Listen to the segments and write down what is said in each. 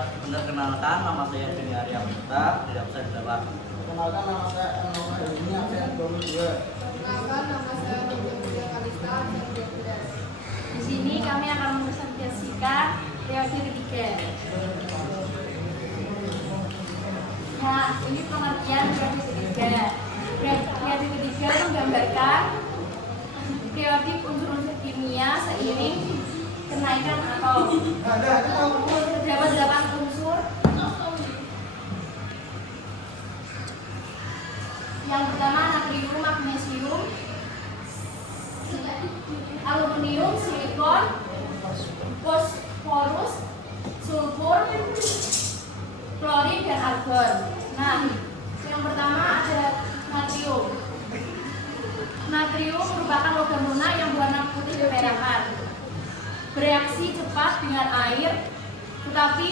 Perkenalkan, nama saya Deni Arya Putra dari absen 8. Perkenalkan, nama saya Deni absen 22. Perkenalkan, nama saya Nurul Kalista, absen 12. Di sini kami akan mempresentasikan teori ketiga. Nah, ini pengertian teori ketiga. Teori ketiga menggambarkan periode unsur-unsur kimia seiring kenaikan atom. Terdapat 8 unsur. Yang pertama natrium, magnesium, aluminium, silikon, fosforus, sulfur, klorin, dan argon. Nah, yang pertama ada natrium. Natrium merupakan logam lunak yang berwarna putih kemerahan. Bereaksi cepat dengan air, tetapi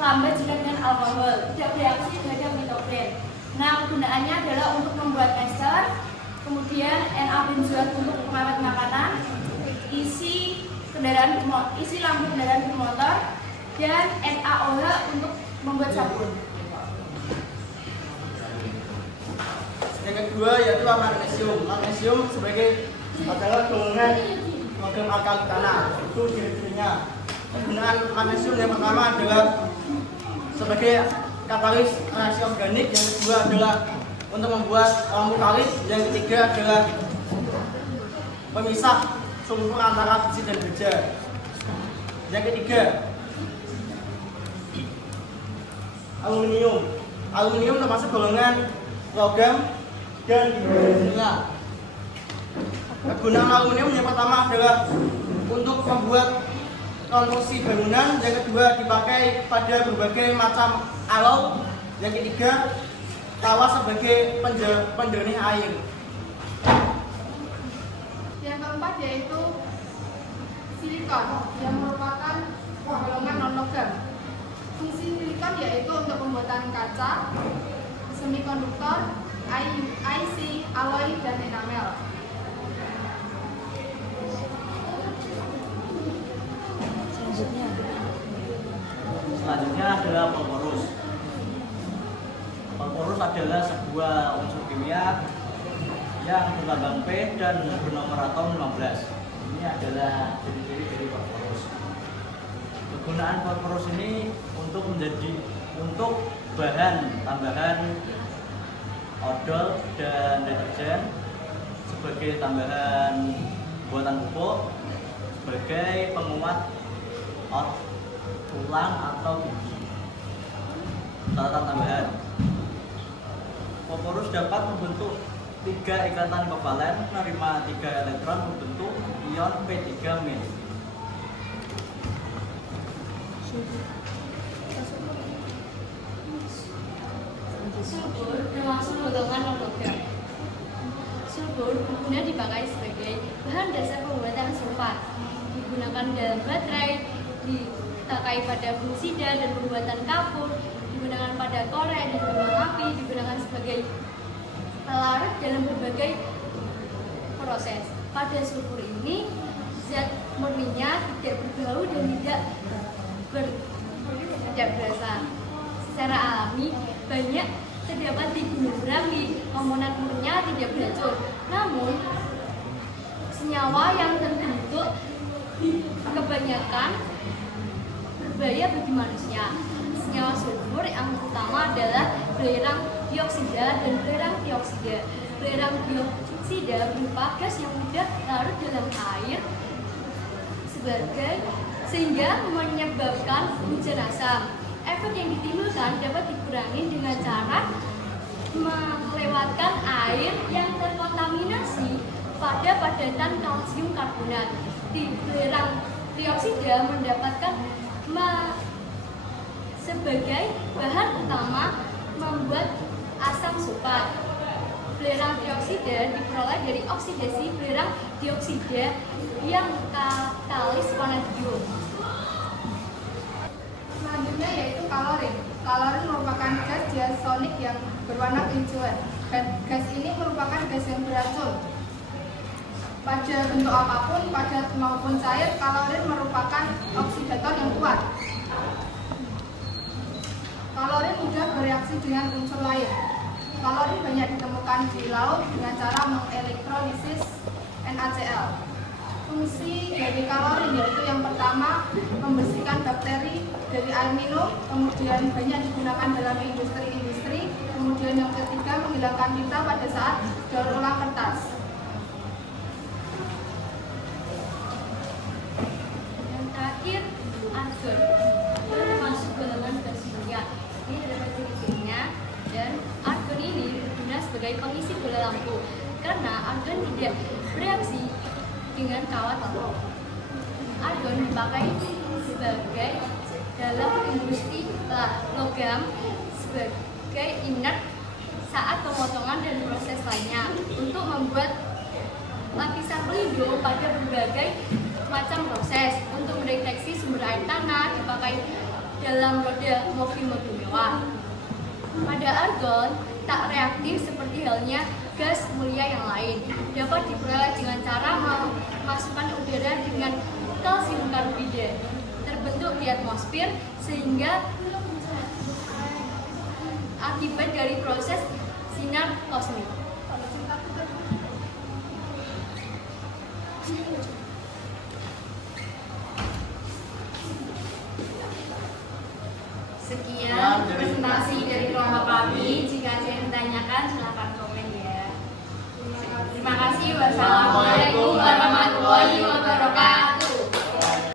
lambat jika dengan alkohol. Tidak bereaksi terhadap nitrogen. Nah, kegunaannya adalah untuk membuat ester, kemudian Na-benzoat untuk pengawet makanan, isi lampu kendaraan bermotor, dan NaOH untuk membuat sabun. Yang kedua yaitu magnesium. Magnesium adalah golongan logam alkali tanah. Itu ciri-cirinya. Penggunaan magnesium yang pertama adalah sebagai katalis reaksi organik, yang kedua adalah untuk membuat lampu kalis, yang ketiga adalah pemisah sulfur antara besi dan baja. Yang ketiga, aluminium. Aluminium termasuk golongan logam dan kimia. Kegunaan aluminium yang pertama adalah untuk membuat konstruksi bangunan, yang kedua dipakai pada berbagai macam alau, yang ketiga tawa sebagai penjernih air. Yang keempat yaitu silikon yang merupakan golongan non-logam. Fungsi silikon yaitu untuk pembuatan kaca, semikonduktor, IC, alloy, dan enamel. Selanjutnya adalah fosforus. Fosforus adalah sebuah unsur kimia yang berlambang P dan bernomor atom 15. Ini adalah ciri-ciri dari fosforus. Kegunaan fosforus ini untuk bahan tambahan odol dan deterjen, sebagai tambahan buatan pupuk, sebagai penguat tulang atau gigi. Catatan tambahan, fosforus dapat membentuk 3 ikatan kovalen menerima 3 elektron membentuk ion P3-. Sulfur termasuk golongan non-logam. Sulfur berguna dipakai sebagai bahan dasar pembuatan sulfat. Digunakan dalam baterai, dipakai pada fungsida dan pembuatan kapur, digunakan pada korek dan kembang api, digunakan sebagai pelarut dalam berbagai proses. Pada sulfur ini, zat murninya tidak berbau dan tidak berasa. Secara alami, banyak terdapat di gunung Merapi, komponen murninya tidak beracun. Namun, senyawa yang terbentuk kebanyakan berbahaya bagi manusia. Senyawa sulfur yang utama adalah belerang dioksida dan belerang dioksida. Belerang dioksida berupa gas yang mudah larut dalam air sehingga menyebabkan hujan asam. Efek yang ditimbulkan dapat dikurangi dengan cara melewatkan air yang terkontaminasi pada padatan kalsium karbonat. Di belerang dioksida mendapatkan sebagai bahan utama membuat asam sulfat. Belerang dioksida diperoleh dari oksidasi belerang dioksida yang katalis vanadium. Selanjutnya yaitu kalorin. Kalorin merupakan gas diasonik yang berwarna kehijauan. Gas ini merupakan gas yang beracun. Pada bentuk apapun, padat maupun cair, kalorin merupakan oksidator yang kuat. bereaksi dengan unsur lain. Kalori banyak ditemukan di laut dengan cara mengelektrolisis NaCl. Fungsi dari kalori yaitu yang pertama membersihkan bakteri dari air minum, kemudian banyak digunakan dalam industri-industri, kemudian yang ketiga menghilangkan tinta pada saat daur ulang kertas. Yang terakhir, argon. Itu termasuk golongan gas kimia. Ini adalah ciri-cirinya, dan argon ini berguna sebagai pengisi bola lampu karena argon tidak bereaksi dengan kawat lampu. Argon dipakai sebagai dalam industri logam sebagai inert saat pemotongan dan proses lainnya untuk membuat lapisan pelindung pada berbagai macam proses. Untuk mendeteksi sumber air tanah dipakai dalam roda mobil-mobil mewah. Pada argon tak reaktif seperti halnya gas mulia yang lain, dapat diperoleh dengan cara memasukkan udara dengan kalsium karbida terbentuk di atmosfer sehingga akibat dari proses sinar kosmik. Sekian presentasi dari kelompok kami. Jika ada yang ditanyakan, silakan komen ya. Terima kasih. Wassalamualaikum warahmatullahi wabarakatuh.